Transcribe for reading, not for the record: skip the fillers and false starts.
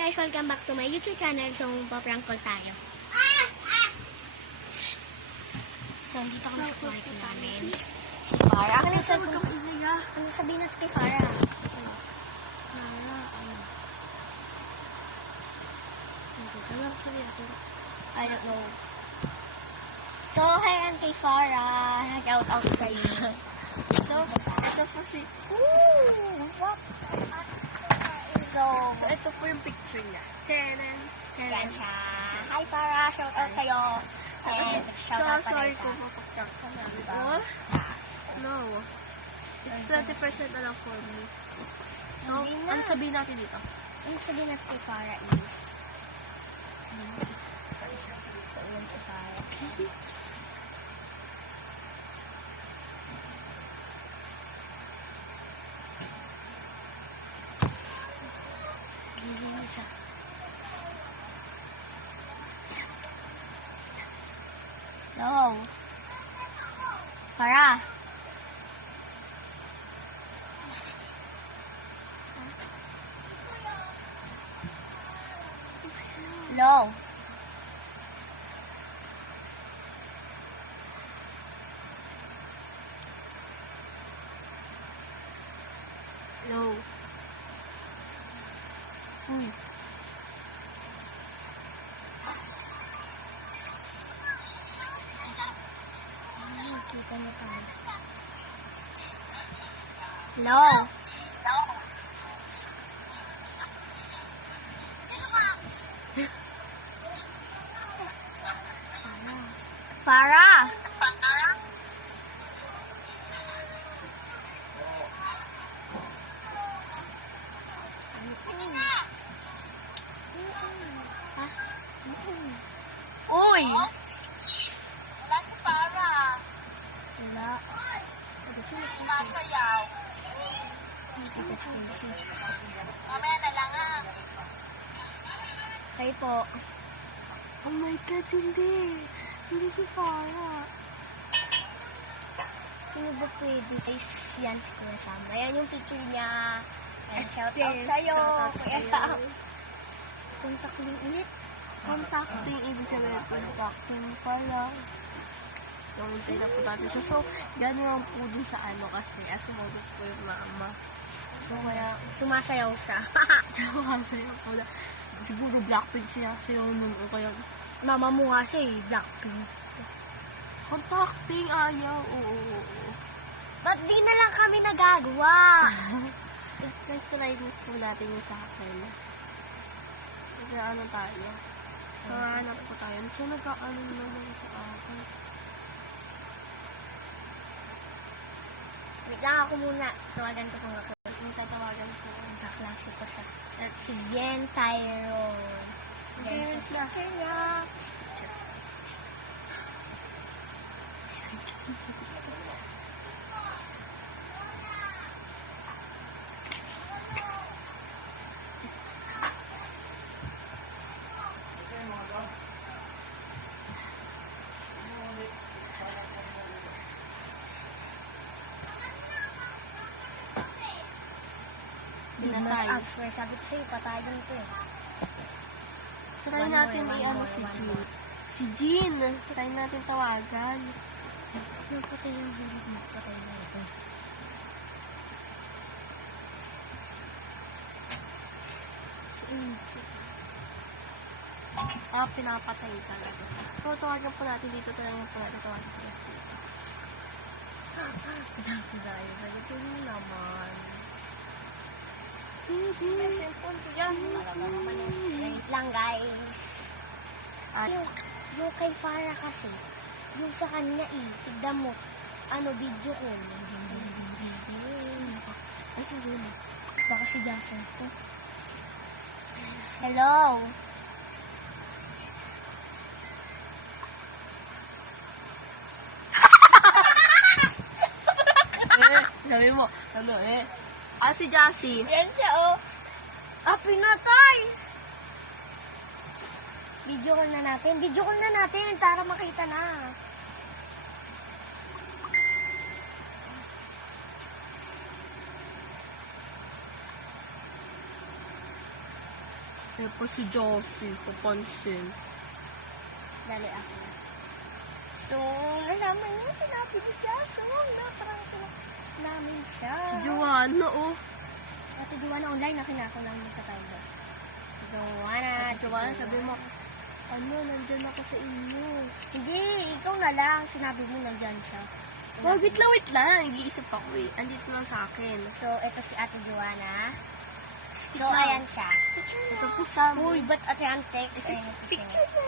guys, welcome back to my YouTube channel. So, paprank call tayo. So, dito kami sa party namin. Si Farah. Ano sabihin natin kay Farah? I don't know. So, hi and kay Farah. Nag-out sa iyo. So, ito po si... What? So, ito po yung picture niya. Tanan! yan siya. Hi Farah, shout out sa'yo. And shout out pa sorry rin kung sa... mapaprank ka namin. Diba? Oh, no. It's 20% na lang for me. So, Hindi na. ano sabihin natin dito? Ang sabihin natin kay Farah is... So, ulan si Farah. Giling siya. Hello. Farah. Hello. No. Kita niya pa. Hello. Farah. Uy! Wala si Farah. Wala. Hindi masayaw. Mamaya na lang ha. Kayo po. Oh my God, hindi. Hindi si Farah. Sino ba pwede? Guys, yan si Kuya Sam. Ayan yung picture niya. And shout out Yes, sa'yo, shout out Kuya sa'yo. Sam. Contact link ulit. Contacting, ibig sabihin contacting pala. So, hintay na po natin siya. So, gano'n lang po dun sa ano kasi, asumodot po yung mama. So, kaya sumasayaw siya. Sumasayaw po na. Siguro Blackpink siya sayaw nun o kaya Mama mo nga siya eh, Blackpink. contacting, ayaw. Oo. Ba't di na lang kami nagagawa? Guys, try po natin yung sa akin. Nag-ano tayo. So, hanap po tayo. So, nag-ano naman sa akin. Wait lang ako muna. Tawagan ko pang ako. Yung tatawagan ko. Kaklase ko siya. Si Bien Tyrone. Okay, Guys, miss yung na. picture niya. Big Mas Pinatay. Absware. Sabi ko sa'yo, patayan ko eh. Try One natin more, i-ano one si more, Jean. one Si Jean! Try natin tawagan. Napatay yung hilig mo. Patay mo ito. Si Angel. Pinapatay talaga. So, tawagan po natin dito. Tawagan po natin tawagan sa last dito. Pinapasayo. Sabi ko yun naman. May cellphone ko yan. Talaga naman yung... Wait lang guys. At, Yung kay Farah kasi, yung sa kanya tignan mo, video ko. ay, sige na. Baka si Jason to. Hello? Sabi mo, si Jassy. Yan siya oh. Pinatay! Video call na natin. Video call na natin para makita na. Eh po si Josie, papansin. Dali ako. So, nalaman niya, sinabi ni Jaso, na-prank ko namin siya. Si Joanna, oh. Ate Joanna, online na kinako lang nito tayo. Joanna, Joanna, sabi mo, ano, nandyan ako sa inyo. Hindi, ikaw na lang. Sinabi mo nandyan siya. Oh, wait lang. Nag-iisip ako eh. Andito lang sa akin. So, ito si Ate Joanna. So, Ikaw. ayan siya. Ito po sa Uy, ba't ate ang text? Picture na.